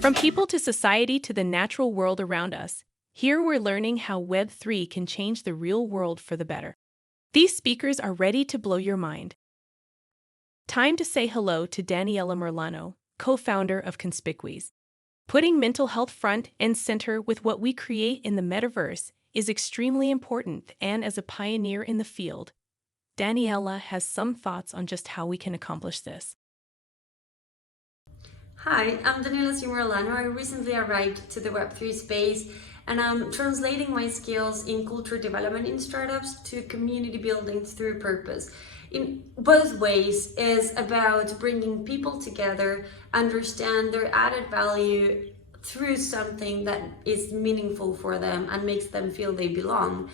From people to society to the natural world around us, here we're learning how Web3 can change the real world for the better. These speakers are ready to blow your mind. Time to say hello to Daniela Merlano, co-founder of Conspicuis. Putting mental health front and center with what we create in the Metaverse is extremely important, and as a pioneer in the field, Daniela has some thoughts on just how we can accomplish this. Hi, I'm Daniela C. Merlano. I recently arrived to the Web3 space and I'm translating my skills in culture development in startups to community building through purpose. In both ways is about bringing people together, understand their added value through something that is meaningful for them and makes them feel they belong.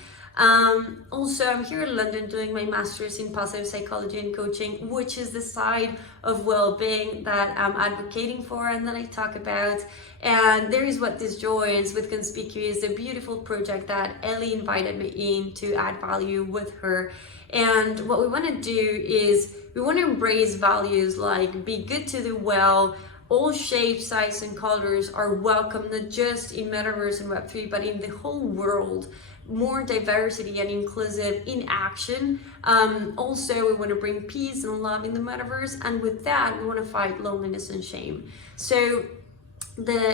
Also, I'm here in London doing my master's in positive psychology and coaching, which is the side of well-being that I'm advocating for and that I talk about. And there is what this joins with Conspicuis, a beautiful project that Ellie invited me in to add value with her. And what we want to do is we want to embrace values like be good to the well. All shapes, sizes, and colors are welcome, not just in Metaverse and Web3, but in the whole world. More diversity and inclusive in action. Also, we want to bring peace and love in the Metaverse, and with that, we want to fight loneliness and shame. So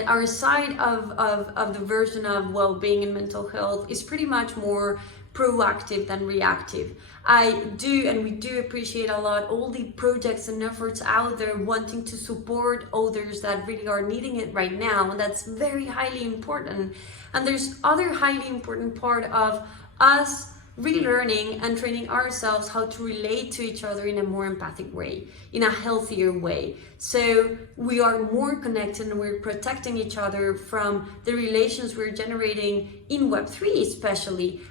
our side of the version of well-being and mental health is pretty much more proactive than reactive. We do appreciate a lot all the projects and efforts out there wanting to support others that really are needing it right now, and that's very highly important. And there's other highly important part of us relearning and training ourselves how to relate to each other in a more empathic way, in a healthier way. So we are more connected and we're protecting each other from the relations we're generating in Web3 especially.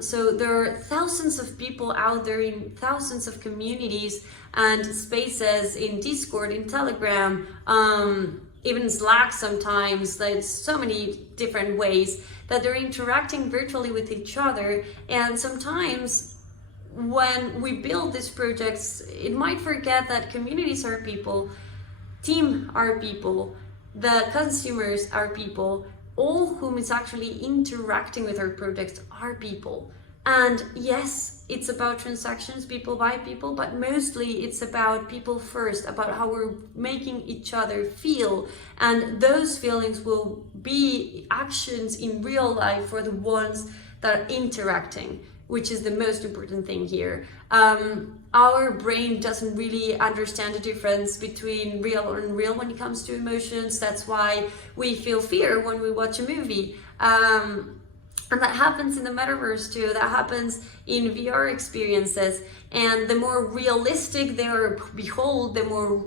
So there are thousands of people out there in thousands of communities and spaces in Discord, in Telegram, even Slack sometimes. There's so many different ways that they're interacting virtually with each other. And sometimes when we build these projects, it might forget that communities are people, team are people, the consumers are people, all whom is actually interacting with our projects are people. And yes, it's about transactions, people buy people, but mostly it's about people first, about how we're making each other feel. And those feelings will be actions in real life for the ones that are interacting, which is the most important thing here. Our brain doesn't really understand the difference between real and unreal when it comes to emotions. That's why we feel fear when we watch a movie. And that happens in the Metaverse too, that happens in VR experiences. And the more realistic they are behold, the more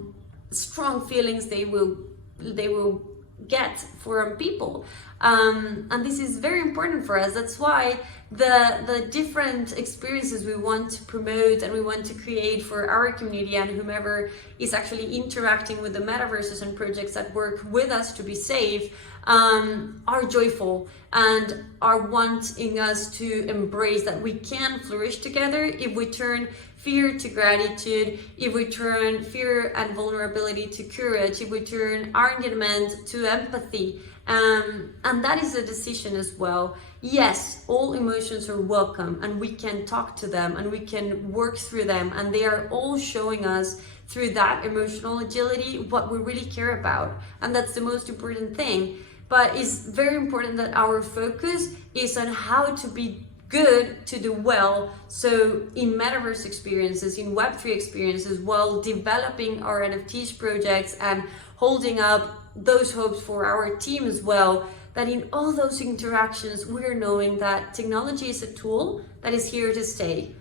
strong feelings they will get from people. And this is very important for us. That's why the different experiences we want to promote and we want to create for our community and whomever is actually interacting with the metaverses and projects that work with us to be safe are joyful and are wanting us to embrace that we can flourish together if we turn fear to gratitude, if we turn fear and vulnerability to courage, if we turn argument to empathy. And that is a decision as well. Yes, all emotions are welcome and we can talk to them and we can work through them, and they are all showing us through that emotional agility what we really care about, and that's the most important thing. But it's very important that our focus is on how to be good to do well. So in Metaverse experiences, in Web3 experiences, while developing our NFTs projects and holding up those hopes for our team as well, that in all those interactions, we're knowing that technology is a tool that is here to stay.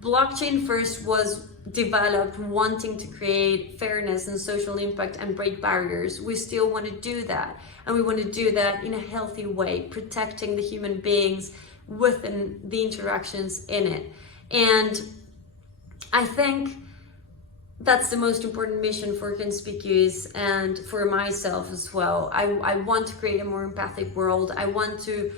Blockchain first was developed wanting to create fairness and social impact and break barriers. We still want to do that. And we want to do that in a healthy way, protecting the human beings within the interactions in it. And I think that's the most important mission for Conspicuis and for myself as well. I want to create a more empathic world. I want to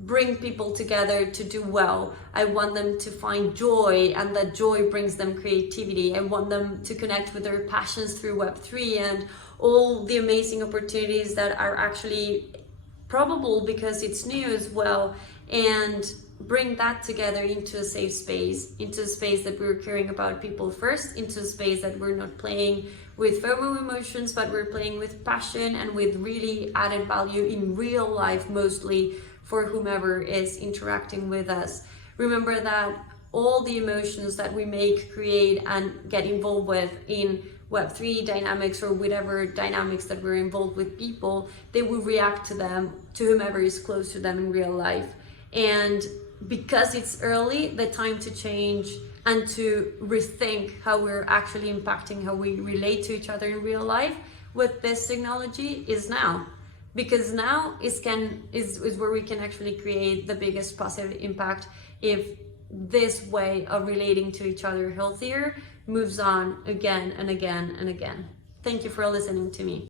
bring people together to do well. I want them to find joy, and that joy brings them creativity. I want them to connect with their passions through Web3 and all the amazing opportunities that are actually probable because it's new as well, and bring that together into a safe space, into a space that we're caring about people first, into a space that we're not playing with FOMO emotions, but we're playing with passion and with really added value in real life, mostly for whomever is interacting with us. Remember that all the emotions that we make, create, and get involved with in Web3 dynamics or whatever dynamics that we're involved with people, they will react to them, to whomever is close to them in real life. And because it's early, the time to change and to rethink how we're actually impacting how we relate to each other in real life with this technology is now. Because now is where we can actually create the biggest positive impact if this way of relating to each other healthier moves on again and again and again. Thank you for listening to me.